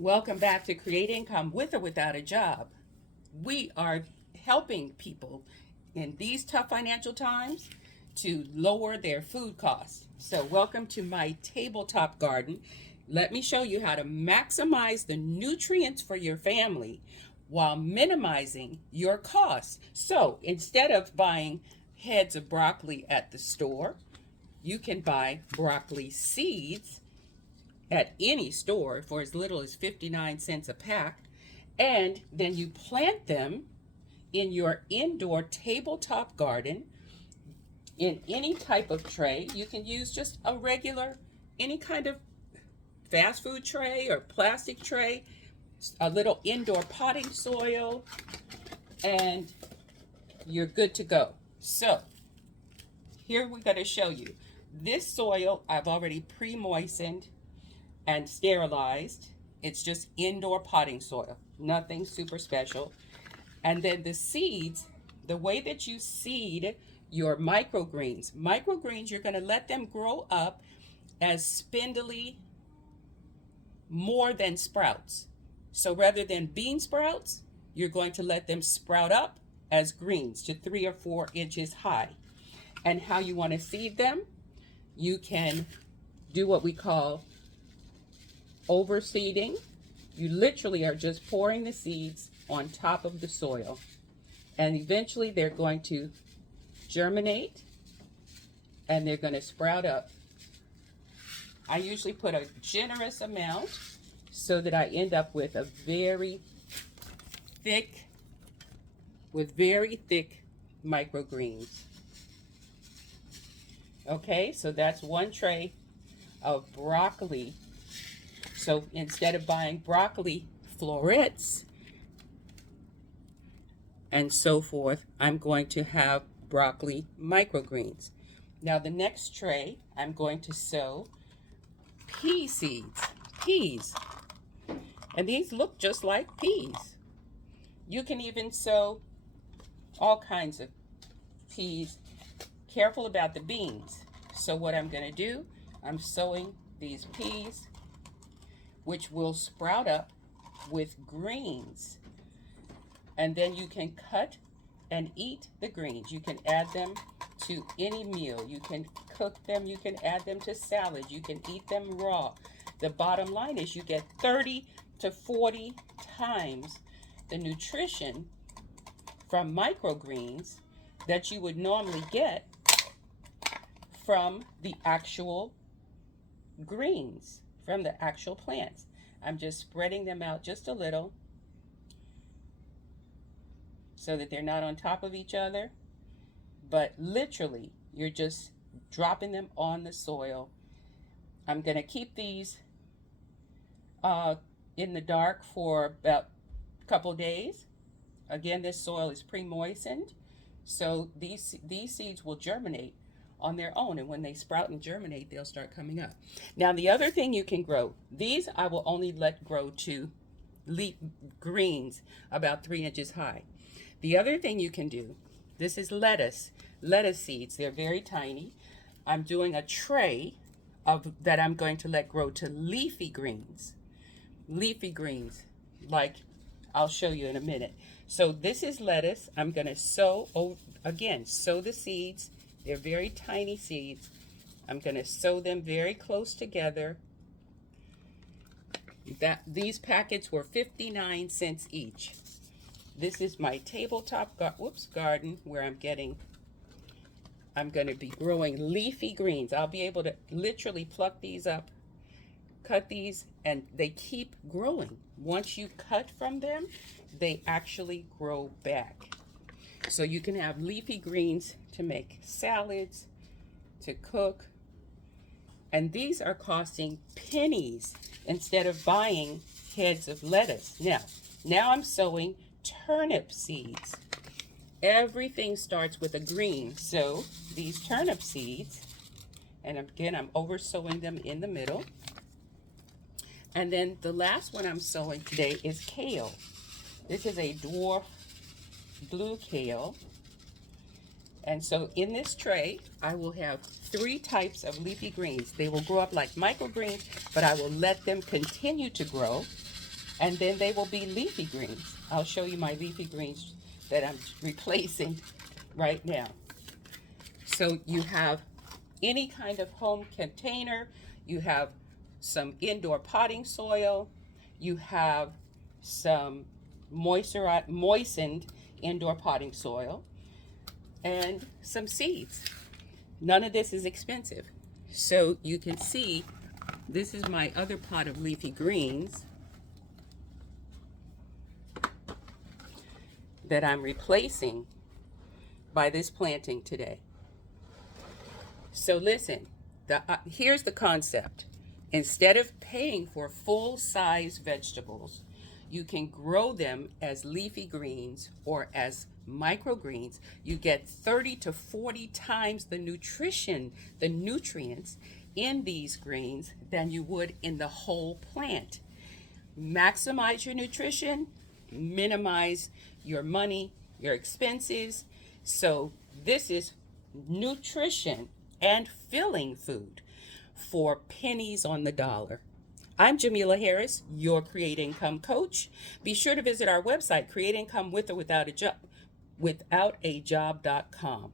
Welcome back to Create Income with or without a job. We are helping people in these tough financial times to lower their food costs. So, welcome to my tabletop garden. Let me show you how to maximize the nutrients for your family while minimizing your costs. So, instead of buying heads of broccoli at the store, you can buy broccoli seeds at any store for as little as 59 cents a pack, and then you plant them in your indoor tabletop garden in any type of tray. You can use just a regular, any kind of fast food tray or plastic tray, a little indoor potting soil, and you're good to go. So here we're going to show you this soil. I've already pre-moistened and sterilized. It's just indoor potting soil, nothing super special. And then the seeds, the way that you seed your microgreens, you're going to let them grow up as spindly, more than sprouts. So rather than bean sprouts, you're going to let them sprout up as greens to 3 or 4 inches high. And how you want to seed them, you can do what we call overseeding. You literally are just pouring the seeds on top of the soil, and eventually they're going to germinate and they're going to sprout up. I usually put a generous amount so that I end up with a very thick microgreens. Okay, so that's one tray of broccoli. So instead of buying broccoli florets and so forth, I'm going to have broccoli microgreens. Now the next tray, I'm going to sow pea seeds, peas. And these look just like peas. You can even sow all kinds of peas. Careful about the beans. So what I'm going to do, I'm sowing these peas, which will sprout up with greens. And then you can cut and eat the greens. You can add them to any meal. You can cook them. You can add them to salad. You can eat them raw. The bottom line is you get 30 to 40 times the nutrition from microgreens that you would normally get from the actual greens, from the actual plants. I'm just spreading them out just a little so that they're not on top of each other, but literally you're just dropping them on the soil. I'm going to keep these in the dark for about a couple days. Again, this soil is pre-moistened, so these seeds will germinate on their own, and when they sprout and germinate, they'll start coming up. Now the other thing you can grow, these I will only let grow to leaf greens about 3 inches high. The other thing you can do, this is lettuce seeds. They're very tiny. I'm doing a tray of that I'm going to let grow to leafy greens, like I'll show you in a minute. So this is lettuce. I'm going to sow the seeds. They're very tiny seeds. I'm going to sow them very close together. These packets were 59 cents each. This is my tabletop garden where I'm going to be growing leafy greens. I'll be able to literally pluck these up, cut these, and they keep growing. Once you cut from them, they actually grow back. So you can have leafy greens to make salads, to cook. And these are costing pennies instead of buying heads of lettuce. Now I'm sowing turnip seeds. Everything starts with a green. So these turnip seeds, and again, I'm over sowing them in the middle. And then the last one I'm sowing today is kale. This is a dwarf blue kale. And so in this tray, I will have 3 types of leafy greens. They will grow up like microgreens, but I will let them continue to grow. And then they will be leafy greens. I'll show you my leafy greens that I'm replacing right now. So you have any kind of home container, you have some indoor potting soil, you have some moistened indoor potting soil, and some seeds. None of this is expensive. So you can see, this is my other pot of leafy greens that I'm replacing by this planting today. So listen, here's the concept. Instead of paying for full-size vegetables, you can grow them as leafy greens or as microgreens. You get 30 to 40 times the nutrients in these greens than you would in the whole plant. Maximize your nutrition, minimize your money, your expenses. So this is nutrition and filling food for pennies on the dollar. I'm Jamila Harris, your Create Income coach. Be sure to visit our website, createincome with or without a job.com.